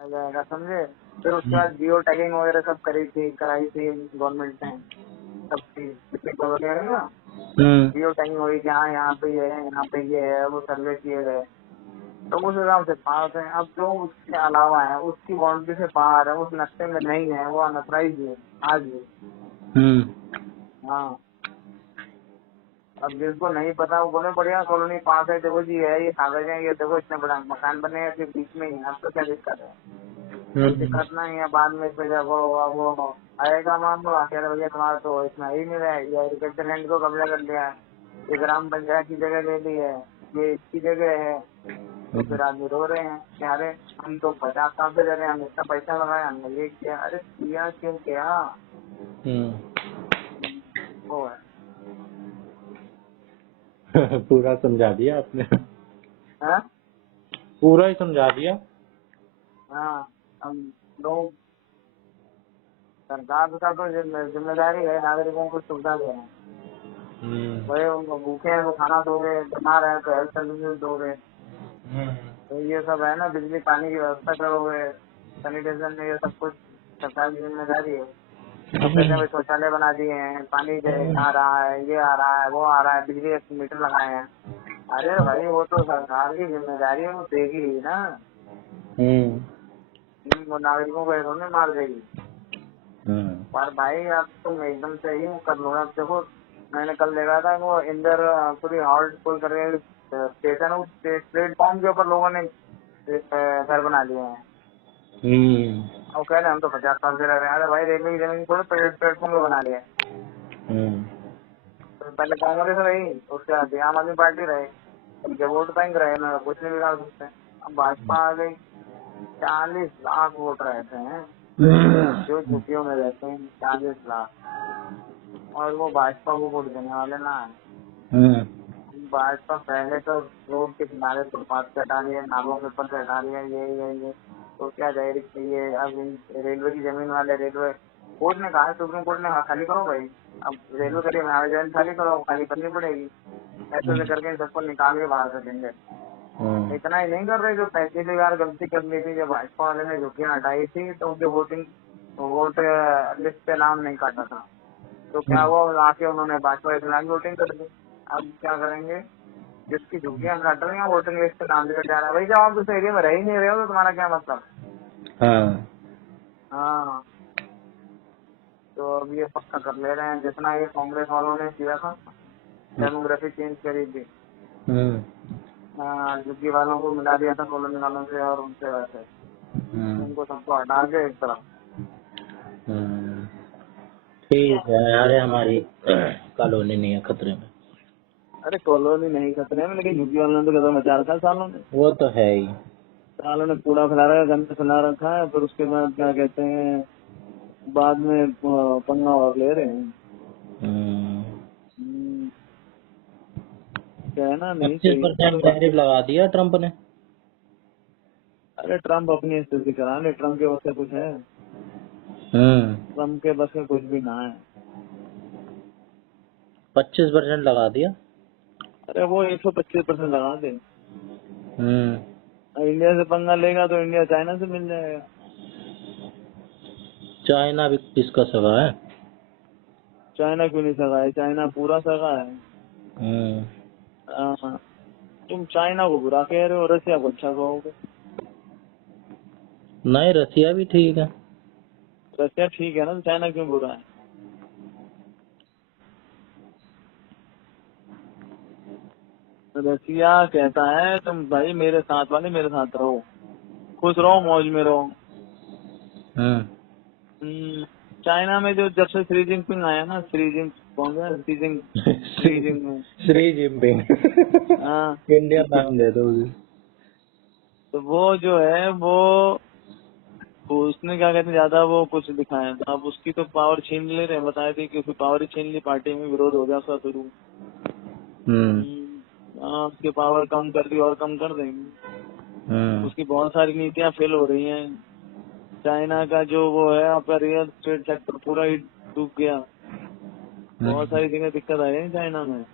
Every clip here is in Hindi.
जाएगा, समझे। फिर उसके बाद जियो टैगिंग वगैरह सब कराई थी गवर्नमेंट ने, सब चीज वगैरह ना, जियो टैगिंग हुई कि हाँ यहाँ पे ये है, यहाँ पे ये है, वो सर्वे किए गए, तो उस हिसाब से पास है। अब जो उसके अलावा है, उसकी बाउंड्री से बाहर है, उस नक्शे में नहीं है, वो अनअथराइज है आज भी। हाँ, अब जिसको नहीं पता वो बोले बढ़िया कॉलोनी पास है, देखो जी है, ये कागज है, ये देखो इतने बड़ा मकान बने के बीच में ही, अब तो क्या दिक्कत है। दिक्कत नहीं है, बाद में फिर जब वो आएगा मामला, कह रहे भैया तुम्हारा तो इसमें ही नहीं रहा है, ये एग्रीकल्चर लैंड को कब्जा कर लिया है, ये ग्राम पंचायत की जगह ले ली है, ये इसकी जगह है। तो फिर आदमी रो रहे हैं कि अरे हम तो 50 साल से रह रहे हैं, हम इतना पैसा लगाया, हमने ये किया, अरे किया क्यों किया। वो है। पूरा समझा दिया आपने। हाँ पूरा ही समझा दिया। हाँ, हम लोग, सरकार का तो जिम्मेदारी है नागरिकों को सुविधा देना। वही उनको भूखे हैं तो खाना दोगे, बीमार है तो हेल्थ सर्विसेज दोगे, तो ये सब है ना, बिजली पानी की व्यवस्था करोगे, सैनिटेशन में ये सब कुछ सरकार की जिम्मेदारी है। जैसे भाई शौचालय बना दिए हैं, पानी आ रहा है, ये आ रहा है, वो आ रहा है, बिजली के मीटर लगाए हैं, अरे भाई वो तो सरकार की जिम्मेदारी है, वो देगी ही ना। वो नागरिकों को ऐसा नहीं मार देगी। पर भाई अब तुम एकदम से ही कर लो। अब देखो, मैंने कल देखा था वो इंदर पूरी हॉल्ट पुल करके स्टेशन, उस प्लेटफॉर्म के ऊपर लोगों ने घर बना लिए हैं। वो कह रहे हम तो 50 साल से रह रहे हैं। अरे भाई रेलवे की जमीन थोड़े प्लेटफॉर्म पे बना लिया। तो पहले कांग्रेस रही, उसके बाद आम आदमी पार्टी रहे, उनके वोट बैंक रहे ना, कुछ नहीं बिगाड़ सकते। अब भाजपा आ गई, 40 लाख वोट रहते हैं जो झुग्गियों में रहते हैं, 40 लाख, और वो भाजपा को वोट देने वाले ना है। भाजपा पहले तो रोड के किनारे फुटपाथ से हटा रही है, नालों के ऊपर से हटा रही है, ये तो क्या जाहिर चाहिए। अब रेलवे की जमीन वाले, रेलवे कोर्ट ने कहा, सुप्रीम कोर्ट ने कहा खाली करो भाई, अब रेलवे करिए हमारी जमीन खाली करो, खाली करनी पड़ेगी, ऐसे करके सबको निकाल के बाहर कर देंगे। इतना ही नहीं कर रहे, जो 35 बार गलती कर ली थी, जब भाजपा वाले ने झुग्गियां हटाई थी तो उनके वोट लिस्ट पे नाम नहीं काटा था, तो क्या हुआ, आके उन्होंने भाजपा के खिलाफ वोटिंग कर दी। अब क्या करेंगे, जिसकी झुग्गियां हट रही हैं वोटिंग लिस्ट पे नाम लिखा जा रहा है। भाई जब आप उस एरिया में रह ही नहीं रहे हो तो तुम्हारा क्या मतलब। हाँ, तो अब ये पक्का कर ले रहे हैं, जितना ये कांग्रेस वालों ने किया था, डेमोग्राफी चेंज करी थी, झुग्गी वालों को मिला दिया था कॉलोनी वालों से, और उनसे वैसे उनको सबको हटा के एक तरफ। ठीक है, अरे हमारी कॉलोनी नहीं है खतरे में। अरे कॉलोनी नहीं खतरे में, लेकिन झुग्गी वालों ने तो कदम मचा रखा है सालों ने। वो तो है ही, सालों ने कूड़ा फैला रखा है, गंद फैला रखा है, फिर उसके बाद क्या कहते हैं, बाद में पंगा और ले रहे हैं। क्या है ना, नहीं 25% टैरिफ लगा दिया ट्रम्प ने। अरे ट्रम्प अपनी स्थिति करा ले, ट्रम्प के बस से कुछ है, ट्रम्प के बस में कुछ भी ना है। 25% लगा दिया। अरे वो 125% लगा दे। इंडिया से पंगा लेगा तो इंडिया चाइना से मिल जाएगा। चाइना भी किसका सगा है। चाइना क्यों नहीं सगा है, चाइना पूरा सगा है। तुम चाइना को बुरा कह रहे हो, रसिया को अच्छा कहोगे। नहीं, रसिया भी ठीक है। रसिया ठीक है ना, तो चाइना क्यों बुरा है। रसिया कहता है तुम भाई मेरे साथ वाले मेरे साथ रहो, खुश रहो, मौज में रहो। चाइना में जो जब से शी जिनपिंग आया ना, शी जिनपिंग हाँ, इंडिया नाम दे दो। तो वो जो है वो उसने क्या कहते हैं ज्यादा वो कुछ दिखाया, तो अब उसकी तो पावर छीन ले रहे हैं, बताए थे कि उसकी पावर ही छीन ली, पार्टी में विरोध हो गया उसका शुरू। उसकी पावर कम कर दी और कम कर देंगे। उसकी बहुत सारी नीतियां फेल हो रही हैं। चाइना का जो वो है आपका रियल स्टेट सेक्टर पूरा ही डूब गया, बहुत सारी जगह दिक्कत आ रही है चाइना में।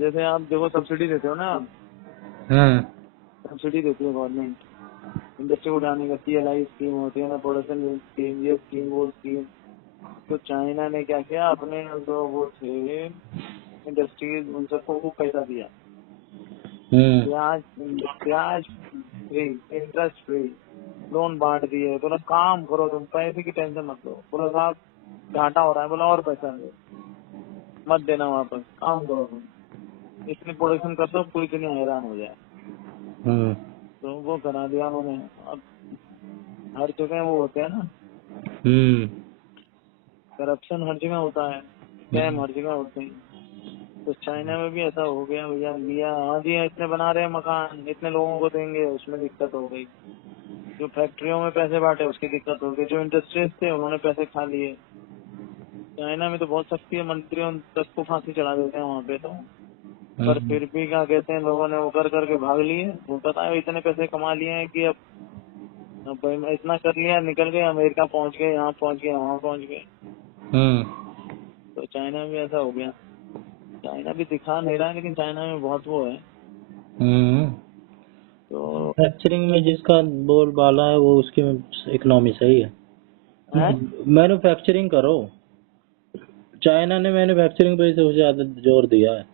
जैसे आप देखो सब्सिडी देते हो ना, सब्सिडी देती है गवर्नमेंट, इंडस्ट्री उठाने का PLI स्कीम होती है ना, प्रोडक्शन स्कीम, ये स्कीम वो स्कीम। तो चाइना ने क्या किया, अपने जो वो थे इंडस्ट्रीज उन सबको खूब पैसा दिया, ब्याज ब्याज फ्री, इंटरेस्ट फ्री, लोन बांट दिए, बोला काम करो तुम, पैसे की टेंशन मत लो। बोला साहब घाटा हो रहा है, बोला और पैसा दो, मत देना वापस, काम करो तुम, इतनी प्रोडक्शन कर दो पूरी दुनिया हैरान हो जाए। तो वो करा दिया उन्होंने। अब हर जगह वो होते हैं ना, करप्शन हर जगह होता है, स्कैम हर जगह होते हैं। तो चाइना में भी ऐसा हो गया, भैया लिया हाँ जी इतने बना रहे हैं मकान, इतने लोगों को देंगे, उसमें दिक्कत हो गई। जो फैक्ट्रियों में पैसे बांटे उसकी दिक्कत हो गई, जो इंडस्ट्रीज थे उन्होंने पैसे खा लिए। चाइना में तो बहुत सख्ती है, मंत्रियों तक को फांसी चढ़ा देते हैं वहाँ पे तो। पर फिर भी क्या कहते हैं, लोगों ने वो कर करके भाग लिए। वो पता है इतने पैसे कमा लिए हैं कि अब भाई इतना कर लिया, निकल गए, अमेरिका पहुंच गए, यहाँ पहुंच गए, वहाँ पहुंच गए। तो चाइना में ऐसा हो गया। चाइना भी दिखा नहीं रहा है, लेकिन चाइना में बहुत वो है। तो मैन्युफैक्चरिंग में जिसका बोलबाला है वो उसकी इकोनॉमी सही है। मैन्युफैक्चरिंग करो, चाइना ने मैन्युफैक्चरिंग पे सबसे ज्यादा जोर दिया है।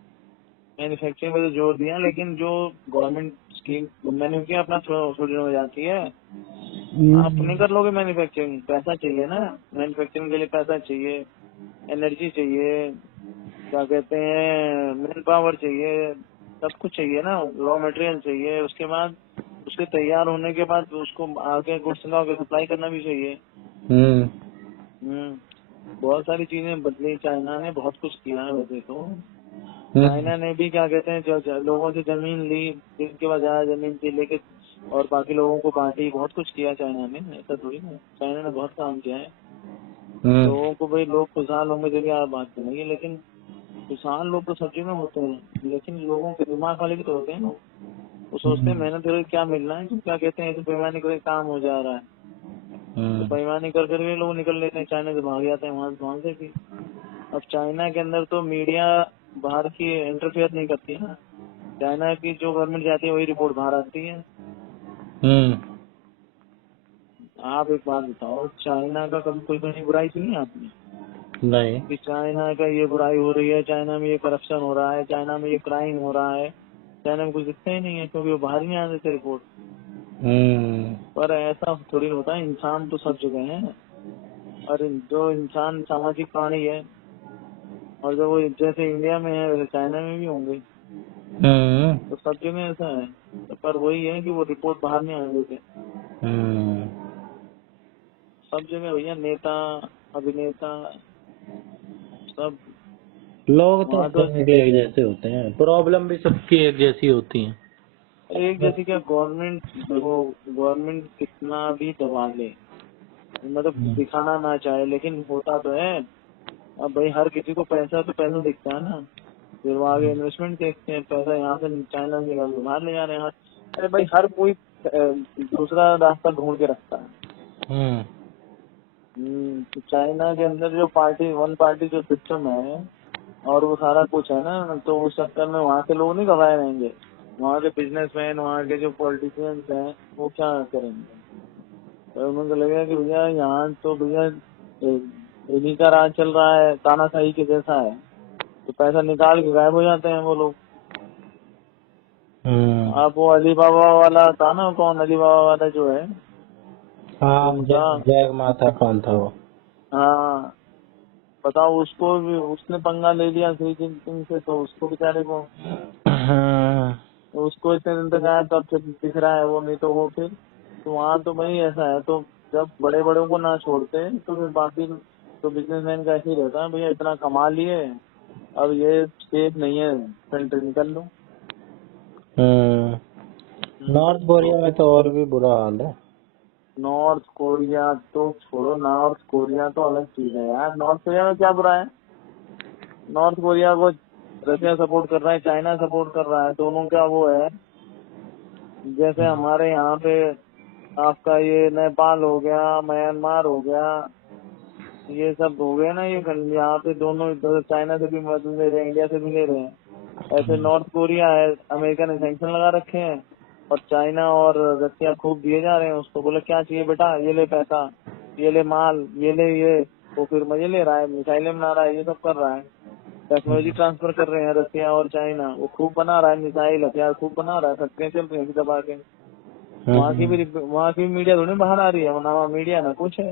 मैन्युफैक्चरिंग पे तो जोर दिया, लेकिन जो गवर्नमेंट स्कीम मैंने किया अपना छोटी हो जाती है। आप नहीं कर लोगे मैन्युफैक्चरिंग, पैसा चाहिए ना, मैन्युफैक्चरिंग के लिए पैसा चाहिए, एनर्जी चाहिए, क्या कहते हैं मैन पावर चाहिए, सब कुछ चाहिए ना, रॉ मटेरियल चाहिए। उसके बाद उसके तैयार होने के बाद उसको आगे गुड्स का सप्लाई करना भी चाहिए। बहुत सारी चीजें बदली, चाइना ने बहुत कुछ किया है वैसे तो। चाइना ने भी क्या कहते हैं जो लोगों से जमीन ली, जिनके पास ज्यादा जमीन थी लेके, और बाकी लोगों को बांटी, बहुत कुछ किया चाइना ने, ऐसा थोड़ी ना। चाइना ने बहुत काम किया है लोगों को। भाई लोग खुशहाल होंगे जब आप बात करेंगे, लेकिन खुशहाल लोग तो सब जगह होते हैं, लेकिन लोगों के दिमाग वाले भी तो होते हैं ना, वो सोचते हैं मेहनत करके क्या मिल रहा है, क्या कहते हैं बेईमानी करके काम हो जा रहा है। तो बेईमानी कर करके लोग निकल लेते हैं, चाइना से भाग जाते हैं वहां से भी। अब चाइना के अंदर तो मीडिया बाहर की इंटरफेयर नहीं करती है ना, चाइना की जो गवर्नमेंट जाती है वही रिपोर्ट बाहर आती है। आप एक बात बताओ, चाइना का कभी कोई बड़ी बुराई सुनी आपने? नहीं। कि चाइना का ये बुराई हो रही है, चाइना में ये करप्शन हो रहा है, चाइना में ये क्राइम हो रहा है, चाइना में कुछ दिखता ही नहीं है, क्योंकि वो बाहर ही नहीं आते थे रिपोर्ट। पर ऐसा थोड़ी होता है, इंसान तो सब जगह है, और जो इंसान सामाजिक प्राणी है, और जो वो जैसे इंडिया में है वैसे चाइना में भी होंगे, तो सब जगह ऐसा है। तो पर वही है कि वो रिपोर्ट बाहर नहीं आने देते सब जगह भैया, नेता अभिनेता सब। लोग तो एक जैसे होते हैं, प्रॉब्लम भी सबकी एक जैसी होती है। एक जैसे क्या, गवर्नमेंट देखो, गवर्नमेंट कितना भी दबा ले, मतलब दिखाना ना चाहे, लेकिन होता तो है। अब भाई हर किसी को पैसा तो पैसा दिखता है ना, फिर वो आगे इन्वेस्टमेंट देखते हैं, पैसा यहाँ से चाइना से निकाल के बाहर ले जा रहे हैं। अरे भाई हर कोई दूसरा रास्ता ढूंढ के रखता है। तो चाइना के अंदर जो पार्टी वन पार्टी जो सिस्टम है और वो सारा कुछ है ना, तो उस चक्कर में वहाँ के लोग नहीं घबराए रहेंगे। वहाँ के बिजनेसमैन, वहाँ के जो पॉलिटिशियंस हैं वो क्या करेंगे? तो उनको लगेगा कि भैया यहाँ तो भैया इन्हीं का राज चल रहा है, तानाशाही के जैसा है, तो पैसा निकाल के गायब हो जाते हैं वो लोग। आप वो अलीबाबा वाला था ना, कौन अलीबाबा वाला जो है, जैक माता कौन था वो? हाँ बताओ, उसको भी उसने पंगा ले लिया शी जिनपिंग से, तो उसको बेचारे को उसको इतने दिन तक आया तब से दिख रहा है वो, नहीं तो वो फिर तो वहाँ तो भाई ऐसा है। तो जब बड़े बड़ों को ना छोड़ते तो फिर बाकी तो बिजनेसमैन का ऐसे ही रहता है, भैया इतना कमा लिए, अब ये सेफ नहीं है, सेंटर निकल लो। नॉर्थ कोरिया में तो और भी बुरा हाल है। नॉर्थ कोरिया तो छोड़ो, नॉर्थ कोरिया तो अलग चीज है यार। नॉर्थ कोरिया में क्या बुरा है? नॉर्थ कोरिया को रशिया सपोर्ट कर रहा है, चाइना सपोर्ट कर रहा है, दोनों का वो है। जैसे हमारे यहाँ पे आपका ये नेपाल हो गया, म्यांमार हो गया, ये सब हो गए ना, ये यहाँ पे दोनों चाइना से भी मदद ले रहे हैं, इंडिया से भी ले रहे हैं। ऐसे नॉर्थ कोरिया है, अमेरिका ने सैंक्शन लगा रखे हैं, और चाइना और रसिया खूब दिए जा रहे हैं उसको। बोले क्या चाहिए बेटा, ये ले पैसा, ये ले माल, ये ले ये, तो फिर मजे ले रहा है, मिसाइलें बना रहा है, ये सब कर रहा है, टेक्नोलॉजी ट्रांसफर कर रहे हैं रसिया और चाइना। वो खूब बना रहा है मिसाइल हथियार, खूब बना रहा है, फैक्ट्रियां चल रही है दबा के। वहाँ की मीडिया थोड़ी बाहर आ रही है, ना वहाँ मीडिया ना कुछ है।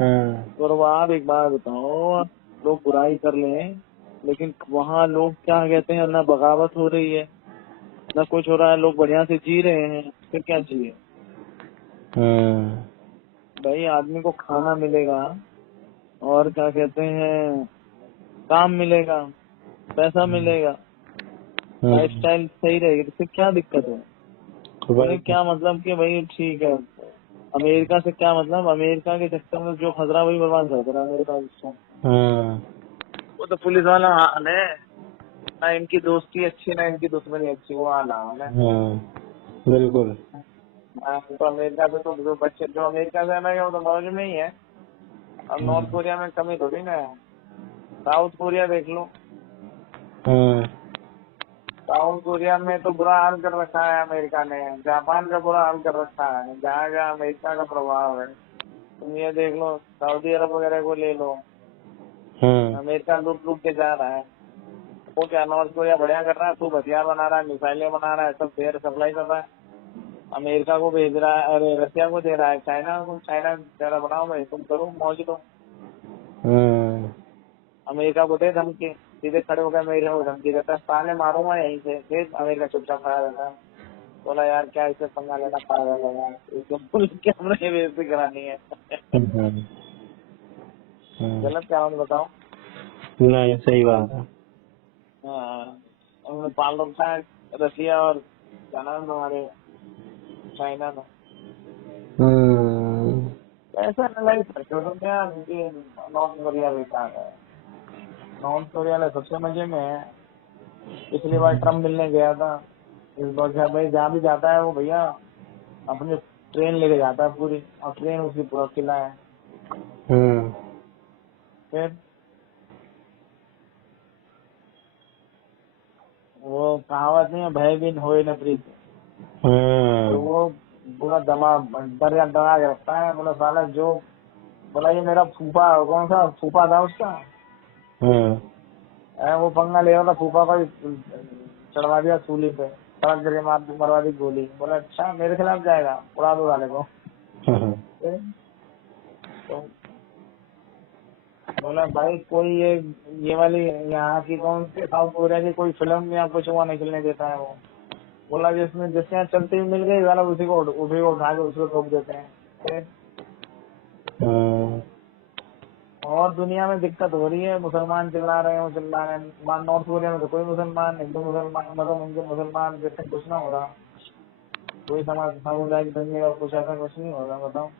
और वो आप एक बात बताओ, लोग बुराई कर लें लेकिन वहाँ लोग क्या कहते हैं, ना बगावत हो रही है ना कुछ हो रहा है, लोग बढ़िया से जी रहे हैं, फिर क्या चाहिए भाई। आदमी को खाना मिलेगा और क्या कहते हैं काम मिलेगा, पैसा मिलेगा, लाइफस्टाइल सही रहेगी, तो फिर क्या दिक्कत है। तो क्या मतलब कि भाई ठीक है, अमेरिका से क्या मतलब, अमेरिका के चक्कर में जो खतरा वही बर्बाद कर रहा है अमेरिका। वो तो पुलिस वाला हाल है, ना इनकी दोस्ती अच्छी ना इनकी दुश्मनी अच्छी, वो वाला हाल है। बिल्कुल। तो अमेरिका से तो जो बच्चे जो अमेरिका से आना है वो तो मौज में ही है। अब नॉर्थ कोरिया में कमी थोड़ी ना है। साउथ कोरिया देख लो, साउथ कोरिया में तो बुरा हाल कर रखा है अमेरिका ने, जापान का बुरा हाल कर रखा है, जहाँ जहाँ अमेरिका का प्रभाव है। तुम ये देख लो, सऊदी अरब वगैरह को ले लो, अमेरिका लूट लूट के जा रहा है। वो क्या नॉर्थ कोरिया बढ़िया कर रहा है, खूब हथियार बना रहा है, मिसाइलें बना रहा है, सब देर सप्लाई कर रहा है, अमेरिका को भेज रहा है, अरे रसिया को दे रहा है, चाइना को, चाइना जरा बनाओ भाई, तुम करो मौज लो। अमेरिका को दे धमकी, सीधे खड़े होकर अमेरिका को धमकी देता है, ताने मारूंगा यहीं से, फिर अमेरिका चुपचाप खड़ा रहता है। बोला यार क्या इसे पंगा लेना पागल है यार, इसको हमने बेइज्जती करानी है। गलत क्या हम बताओ। नहीं सही बात है। हाँ, हमने पाल रखा है रसिया और क्या नाम हमारे चाइना में। ऐसा एनालाइज करते हो तुम यार कि नॉर्थ कोरिया बेकार है, नॉर्थ कोरिया में सबसे मजे में है। पिछली बार ट्रम्प मिलने गया था, इस बार भाई जहाँ भी जाता है वो भैया अपनी ट्रेन लेके जाता है पूरी, और ट्रेन उसकी पूरा किला है। फिर वो कहावत नहीं है, भय बिन होए न प्रीत, तो वो पूरा दमा डरा डरा के रखता है। बोला साला जो, बोला ये मेरा फूफा, कौन सा फूफा था उसका, वो पंगा ले रहा था, फूफा को चढ़वा दिया सूली पे, सड़क जगह मरवा दी गोली। बोला अच्छा मेरे खिलाफ जाएगा, उड़ा दो वाले को। तो बोला भाई कोई ये वाली यहाँ की कौन सी साउथ कोरिया की कोई फिल्म या कुछ वहाँ निकलने देता है वो। बोला जिसमें जिसके यहाँ चलती हुई मिल गई वाला उसी को उठा के उसको ठोक देते हैं। और दुनिया में दिक्कत हो रही है, मुसलमान चिल्ला रहे हैं, वो चिल्ला रहे हैं। नॉर्थ कोरिया में तो कोई मुसलमान, हिंदू मुसलमान, मतलब उनके मुसलमान जैसे कुछ ना हो रहा, कोई समाज सामुदायिक दंगे और कुछ ऐसा कुछ नहीं हो रहा। बताओ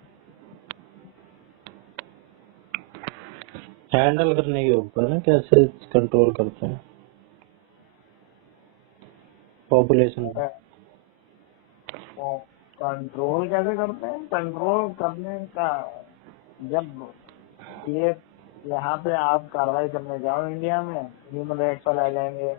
हैंडल करने के ऊपर ना, कैसे कंट्रोल करते हैं पॉपुलेशन को। कंट्रोल कैसे करते हैं, कंट्रोल करने का जब ये यहाँ पे आप कार्रवाई करने जाओ इंडिया में, ह्यूमन राइट्स वाले आ जाएंगे,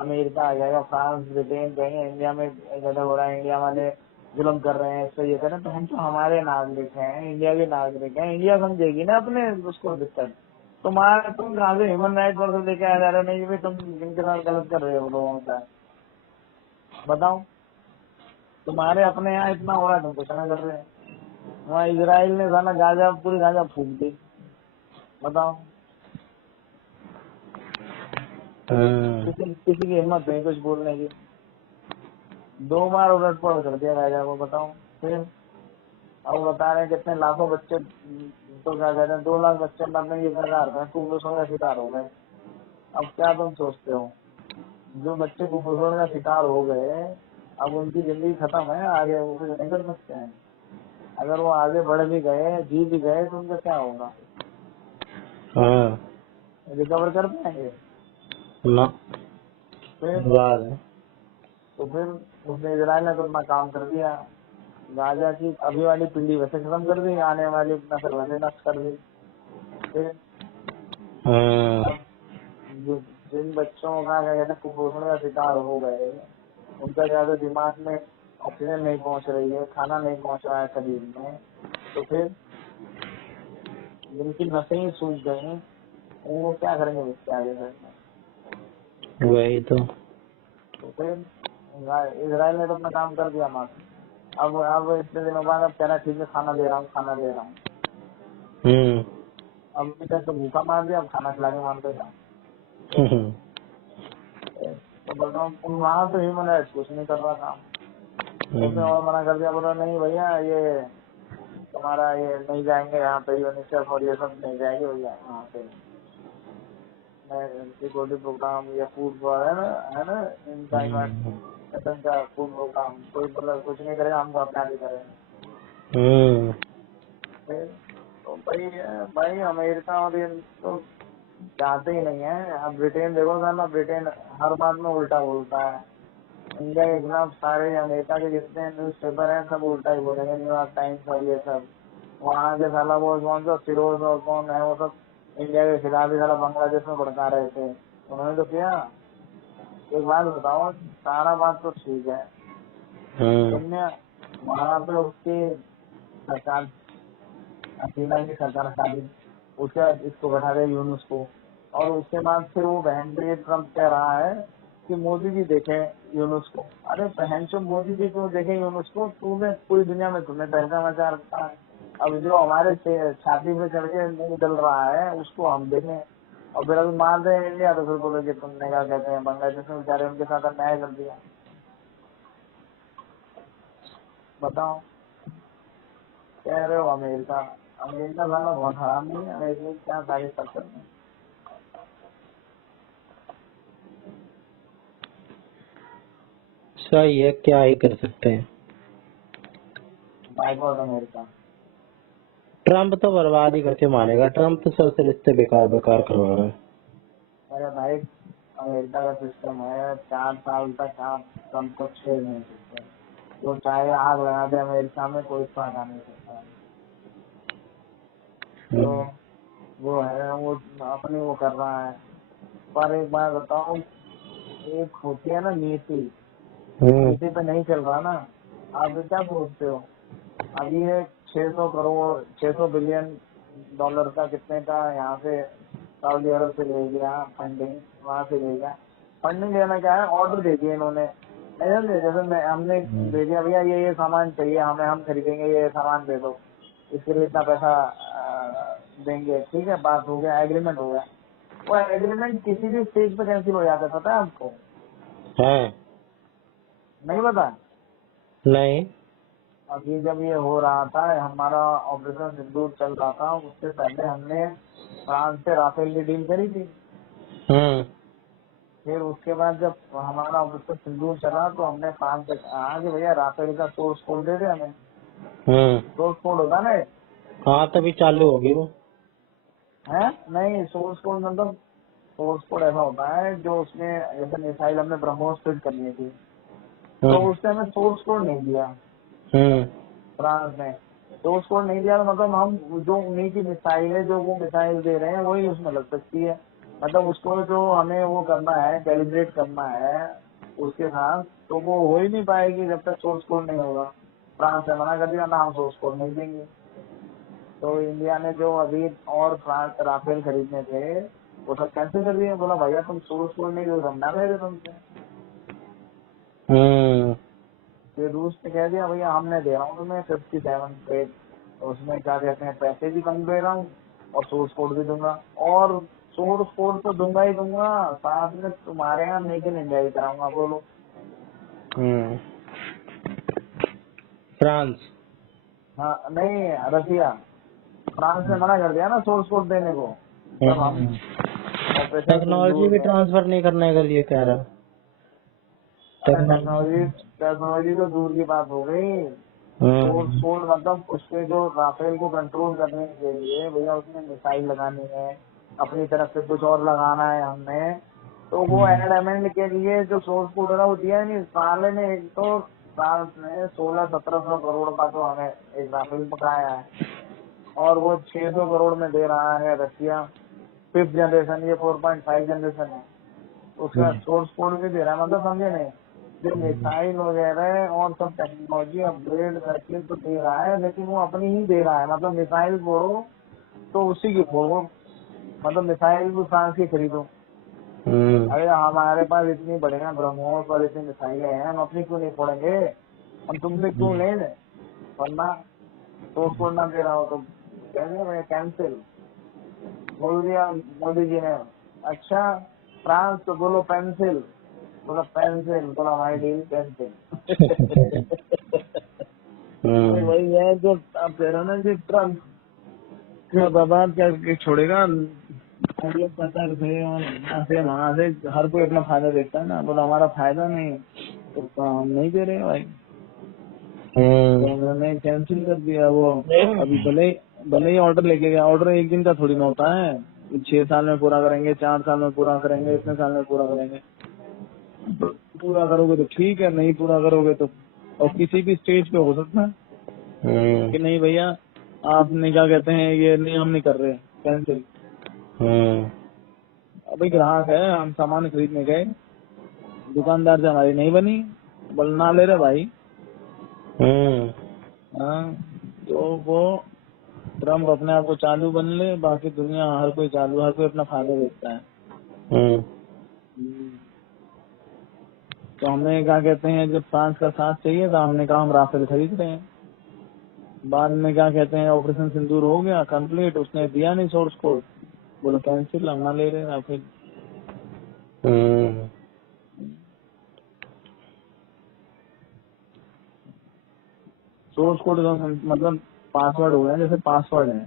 अमेरिका आ जाएगा, फ्रांस ब्रिटेन कहेंगे इंडिया में गलत हो रहा है, इंडिया वाले जुल्म कर रहे हैं, इससे ये करें। तो हम तो हमारे नागरिक हैं, इंडिया के नागरिक हैं, इंडिया समझेगी ना अपने उसको दिक्कत। तुम्हारा तुम कहाँ से ह्यूमन राइट्स वर्ग लेके आ जा रहे हो, नहीं भाई तुम जिनके साथ गलत कर रहे हो लोगों का, बताओ। तुम्हारे अपने यहाँ इतना हो रहा है, तुम कुछ ना कर रहे हैं। वहाँ इसराइल ने साला गाजा, पूरी गाजा फूक दी, बताओ। किसी की हिम्मत नहीं कुछ बोलने की, 2 बार उलट पलट कर दिया गाजा को, बताओ। फिर अब बता रहे हैं कितने लाखों बच्चे, तो क्या कहते हैं 2 लाख बच्चे मरने की कगार पे कुपोषण का शिकार हो गए। अब क्या तुम सोचते हो, जो बच्चे कुपोषण का शिकार हो गए अब उनकी जिंदगी खत्म है, आगे वो कुछ नहीं कर सकते हैं। अगर वो आगे बढ़ भी गए, जी भी गए, तो उनका क्या होगा, रिकवर कर पाएंगे ना। तो फिर उसने इजराइल ने तो अपना काम कर दिया, गाजा की अभी वाली पीढ़ी वैसे खत्म कर दी, आने वाली नस्ल वैसे नष्ट कर दी। फिर जिन बच्चों का क्या कहते हैं कुपोषण का शिकार हो गए, उनका ज्यादा दिमाग में ऑक्सीजन नहीं पहुंच रही है, खाना नहीं पहुंच रहा है शरीर में, तो फिर जिनकी नसें ही सूख गई वो क्या करेंगे उसके आगे करके। वही तो। तो फिर इसराइल ने तो अपना काम कर दिया मात्र। अब इतने दिनों बाद अब कह रहा है ठीक है खाना दे रहा हूँ, खाना दे रहा हूँ। अब तक तो भूखा मार दिया, अब खाना खिला के मार देगा। तो बोल रहा हूँ वहाँ तो ह्यूमन राइट्स कुछ नहीं कर रहा काम। उसने और मना कर दिया, बोला नहीं भैया ये तुम्हारा ये नहीं जाएंगे यहाँ पे, यूनिसेफ और ये सब नहीं जाएंगे भैया यहाँ पे। सिक्योरिटी प्रोग्राम या फूड है ना इनका इन्वेस्टमेंट का फूड प्रोग्राम, कोई मतलब कुछ नहीं करेगा, हम अपना भी करेंगे। तो भाई अमेरिका और ये तो चाहते ही नहीं है। अब ब्रिटेन देखो ना, ब्रिटेन हर बात में उल्टा बोलता है। इंडिया के खिलाफ सारे अमेरिका के जितने न्यूज पेपर हैं सब उल्टा ही बोलेंगे, न्यूयॉर्क टाइम्स और ये सब। वहाँ के साला वो कौन सा फिरोज और कौन है वो सब इंडिया के खिलाफ ही साला बांग्लादेश में भड़का रहे थे, उन्होंने तो किया। एक बात बताओ, सारा बात तो ठीक है, तुमने वहाँ पे उसकी सरकार अकेला की सरकार हटा दी, उसके बाद इसको बैठा दे यूनुस को, और उसके बाद फिर वो बहन के ट्रम्प कह रहा है कि मोदी जी देखे यूनुस को। अरे बहन चो मोदी जी क्यों देखे यूनुस को? तूने पूरी दुनिया में तुम्हें पैसा मचा रखा है। अब जो हमारे छाती पे चढ़ के मुंह जल रहा है उसको हम देखें, और फिर अभी मार रहे हैं इंडिया, तो फिर बोले कि तुमने क्या कहते हैं बांग्लादेश में बेचारे उनके साथ अन्याय कर दिया। बताओ कह रहे हो अमेरिका वाला बहुत हराम नहीं है, अमेरिका की क्या तारीफ कर सकते हैं। सही है, क्या ही कर सकते हैं। Boycott America. ट्रम्प तो बर्बाद ही करके मारेगा, ट्रम्प तो सबसे रिश्ते बेकार बेकार करवा रहा है। अरे भाई अमेरिका का सिस्टम है, 4 साल तक आप ट्रम्प को छेड़ नहीं सकते, वो चाहे आग लगा दे अमेरिका में कोई फायदा नहीं सकता। तो वो है वो अपनी वो कर रहा है। पर एक बात बताओ, एक होती है ना नीति, नीति पे नहीं चल रहा ना। आप क्या सोचते हो अभी ये 600 करोड़ 600 बिलियन डॉलर का कितने का यहाँ से सऊदी अरब से ले गया फंडिंग, वहाँ से ले गया फंडिंग। लेना क्या है, ऑर्डर दे दिए इन्होंने, जैसे हमने दे दिया भैया ये सामान चाहिए हमें, हम खरीदेंगे, ये सामान दे दो, इसके लिए इतना पैसा देंगे, ठीक है बात हो गया, एग्रीमेंट हो गया। वो एग्रीमेंट किसी भी स्टेज पे कैंसिल हो जाता है, पता है आपको? नहीं पता? नहीं। अभी जब ये हो रहा था, हमारा ऑपरेशन सिंदूर चल रहा था, उससे पहले हमने फ्रांस से राफेल की डील करी थी। फिर उसके बाद जब हमारा ऑपरेशन सिंदूर चला तो हमने फ्रांस से कहा कि भैया राफेल का सोर्स कोड दे दे हमें। सोर्स कोड होता ना? हाँ तभी चालू होगी वो। है नहीं, सोर्स कोड मतलब सोर्स कोड ऐसा होता है जो उसमें जैसे मिसाइल हमने ब्रह्मोस फिट करनी थी, तो उससे हमें सोर्स कोड नहीं दिया फ्रांस ने। सोर्स कोड नहीं दिया तो मतलब हम जो उन्हीं की मिसाइल है, जो वो मिसाइल दे रहे हैं वही उसमें लग सकती है। मतलब उसको जो हमें वो करना है, कैलिब्रेट करना है उसके साथ, तो वो हो ही नहीं पाएगी जब तक सोर्स कोड नहीं होगा। फ्रांस ने मना कर दिया ना, हम सोर्स कोड नहीं देंगे। तो इंडिया ने जो अभी और फ्रांस राफेल खरीदने थे वो सब कैंसिल कर दिए। बोला भैया तुम सोर्स कोड नहीं दो, समझा रहे तुमसे। फिर रूस ने कह दिया भैया हमने दे रहा हूँ तुम्हें 57 पे, उसमें क्या कहते हैं पैसे भी कम दे रहा हूँ और सोर्स कोड भी दूंगा, और सोर्स कोड तो दूंगा ही दूंगा, साथ में तुम्हारे यहाँ मेक इन इंडिया भी कराऊंगा। बोलो। फ्रांस? हाँ नहीं, रसिया। फ्रांस ने मना कर दिया ना सोर्स कोड देने को। तब हम टेक्नोलॉजी भी ट्रांसफर नहीं करने के लिए कह रहा। टेक्नोलॉजी तो दूर की बात हो गई। सोर्स कोड मतलब उसके जो राफेल को कंट्रोल करने के लिए भैया उसमें मिसाइल लगानी है, अपनी तरफ से कुछ और लगाना है हमने, तो वो एडमेंट के लिए जो सोर्स कोड है वो दिया नहीं साले ने। एक तो फ्रांस ने 1600-1700 करोड़ का तो हमें एक राफेल पकाया है, और वो 600 करोड़ में दे रहा है रशिया 5th जनरेशन, ये 4.5 जनरेशन है, उसका सोर्स कोड भी दे रहा है। मतलब समझे नहीं, जो मिसाइल वगैरह और सब टेक्नोलॉजी अपग्रेड करके तो दे रहा है, लेकिन वो अपनी ही दे रहा है। मतलब मिसाइल फोड़ो तो उसी की फोड़ो, मतलब मिसाइल भी फ्रांस की खरीदो। अरे हमारे पास इतनी बढ़िया ब्रह्मोस और इतनी मिसाइलें हैं, हम अपनी क्यों नहीं फोड़ेंगे? हम तुमसे क्यों लें? वरना तो फोड़ना दे रहा हो तो कहेंगे मैं कैंसिल बोल दिया मोदी जी ने। अच्छा फ्रांस तो बोलो पेंसिल, बोला पेंसिल, बोला हमारी डील कैंसिल। वही है जो आप कह रहे हो ना कि ट्रम्प बर्बाद करके छोड़ेगा कतर से और यहाँ से वहाँ से। हर कोई अपना फायदा देखता है ना, बोला हमारा फायदा नहीं तो हम नहीं दे रहे भाई। तो उन्होंने कैंसिल कर दिया वो। अभी भले ही ऑर्डर लेके गया, ऑर्डर एक दिन का थोड़ी ना होता है, 6 साल में पूरा करेंगे, 4 साल में पूरा करेंगे, इतने साल में पूरा करेंगे। पूरा करोगे तो ठीक है, नहीं पूरा करोगे तो और किसी भी स्टेज पे हो सकता है कि नहीं भैया आपने क्या कहते हैं ये नहीं, हम नहीं कर रहे, कैंसिल। अभी ग्राहक है, हम सामान खरीदने गए, दुकानदार से हमारी नहीं बनी, बोल ना ले रहे भाई। हाँ तो वो ट्रम्प अपने आप को चालू बन ले, बाकी दुनिया हर कोई चालू, हर कोई अपना फायदा देखता है। तो हमने क्या कहते हैं जब फ्रांस का साथ चाहिए था, हमने कहा हम राफेल खरीद रहे हैं। बाद में क्या कहते हैं ऑपरेशन सिंदूर हो गया कंप्लीट, उसने दिया नहीं सोर्स कोड, बोलो कैंसिल, हम ना ले रहे राफेल। सोर्स कोड मतलब पासवर्ड हो गया, जैसे पासवर्ड है,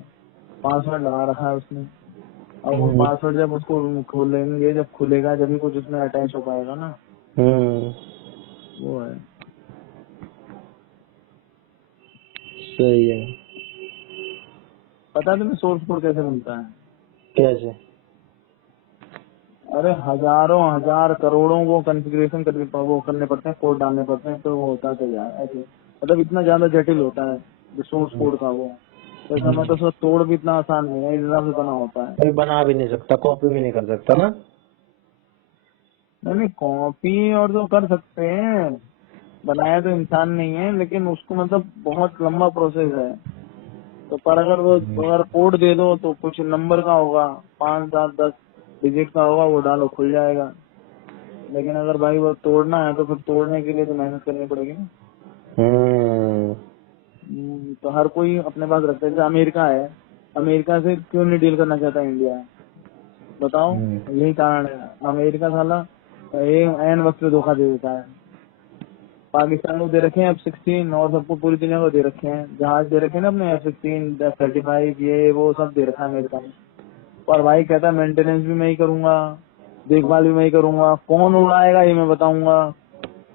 पासवर्ड लगा रखा है उसने। अब वो पासवर्ड जब उसको खोलेंगे, जब खुलेगा जब भी कुछ उसमें अटैच हो पाएगा ना, वो है। सही है। पता है तुम्हें सोर्स कोड कैसे बनता है? कैसे? अरे हजारों हजार करोड़ों को कॉन्फ़िगरेशन करने पड़ते हैं, कोड डालने पड़ते हैं, तो वो होता है यार ऐसे। मतलब इतना ज्यादा जटिल होता है जो सोर्स कोड का वो, तो ऐसा मतलब उसको तोड़ भी इतना आसान नहीं है, इस हिसाब से बना होता है। कोई बना भी नहीं सकता, कॉपी भी नहीं कर सकता ना। नहीं कॉपी और तो कर सकते हैं, बनाया तो इंसान नहीं है, लेकिन उसको मतलब बहुत लंबा प्रोसेस है। तो पर अगर कोड दे दो तो कुछ नंबर का होगा, 5 7 10 डिजिट का होगा, वो डालो खुल जाएगा। लेकिन अगर भाई वो तोड़ना है तो फिर तोड़ने के लिए तो मेहनत करनी पड़ेगी ना। तो हर कोई अपने पास रखता है। जैसे अमेरिका है, अमेरिका से क्यों नहीं डील करना चाहता इंडिया, बताओ? यही कारण है, अमेरिका साला एन वक्त पे धोखा दे देता है। पाकिस्तान को दे रखे हैं F-16 और सबको पूरी दुनिया को दे रखे हैं, जहाज दे रखे हैं ना अपने F-16 F-35 ये वो सब दे रखा है अमेरिका ने। और भाई कहता है मेंटेनेंस भी मैं ही करूंगा, देखभाल भी मैं ही करूंगा, कौन उड़ाएगा ये मैं बताऊंगा,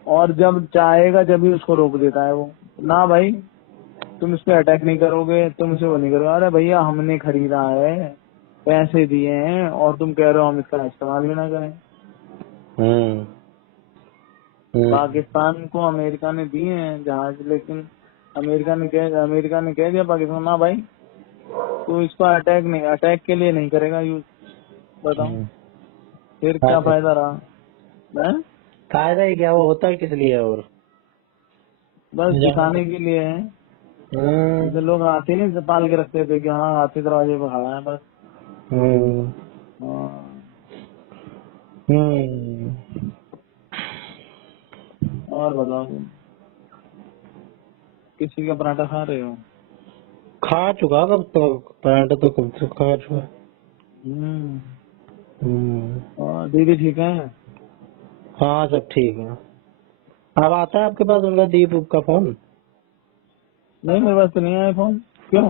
और जब चाहेगा जब भी उसको रोक देता है वो। ना भाई तुम इस पे अटैक नहीं करोगे, तुम इसे वो नहीं करोगे। अरे भैया हमने खरीदा है, पैसे दिए हैं, और तुम कह रहे हो हम इसका इस्तेमाल भी ना करें। पाकिस्तान को अमेरिका ने दिए हैं जहाज, लेकिन अमेरिका ने कह दिया पाकिस्तान ना भाई तो इसको अटैक के लिए नहीं करेगा यूज। बताओ फिर क्या फायदा रहा? फायदा ही क्या, वो होता है किस लिए? और बस दिखाने के लिए है। जैसे लोग हाथी नहीं पाल के रखते थे कि हाँ हाथी दरवाजे पे खड़ा है बस। और बताओ किसी का पराठा खा रहे हो? खा चुका कब तक, पराठा तो कब तक खा चुका। और दीदी ठीक है? हाँ सब ठीक है। अब आता है आपके पास उनका दीप का फोन? नहीं मेरे पास तो नहीं आया फोन। क्यों?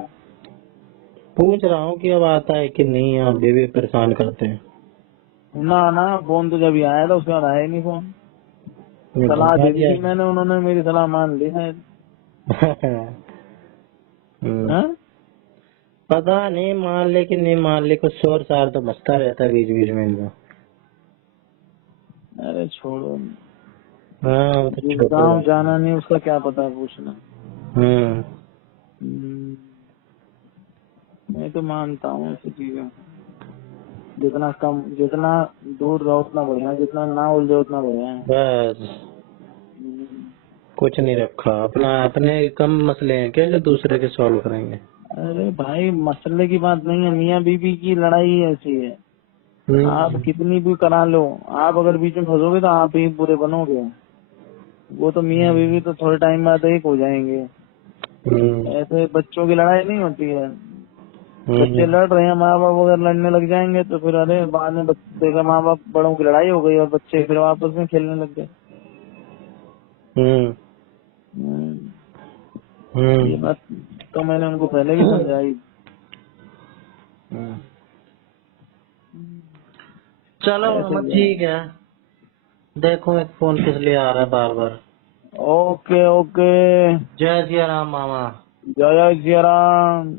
पूछ रहा हूँ कि अब आता है कि नहीं, आप भी परेशान करते हैं। ना फोन तो जब आया था उसके बाद आया ही नहीं फोन। सलाह दे दी थी मैंने, उन्होंने मेरी सलाह मान ली है। पता नहीं मान ले कि नहीं मान ले, कुछ शोर सार तो बचता रहता है बीच बीच में इनका। अरे छोड़ो, हाँ जिस गाँव जाना नहीं उसका क्या पता पूछना। मैं तो मानता हूँ ऐसी चीजें, जितना दूर रहो उतना बढ़िया, जितना ना उलझो उतना बढ़िया है। बस कुछ नहीं रखा, अपना अपने कम मसले हैं क्या जो दूसरे के सॉल्व करेंगे। अरे भाई मसले की बात नहीं है, मियाँ बीवी की लड़ाई ऐसी है। आप कितनी भी करा लो, आप अगर बीच में फंसोगे तो आप ही बुरे बनोगे। वो तो मियाँ बीवी तो थोड़े टाइम बाद एक हो जाएंगे। ऐसे बच्चों की लड़ाई नहीं होती है। बच्चे लड़ रहे हैं, माँ बाप अगर लड़ने लग जाएंगे तो फिर अरे बाद में देखा माँ बाप बड़ों की लड़ाई हो गई और बच्चे फिर आपस में खेलने लग गए। ये बात तो मैंने उनको पहले भी समझाई। चलो ठीक है, देखो एक फोन किस लिए आ रहा है बार बार। ओके ओके, जय सिया राम मामा। जय जय सिया राम।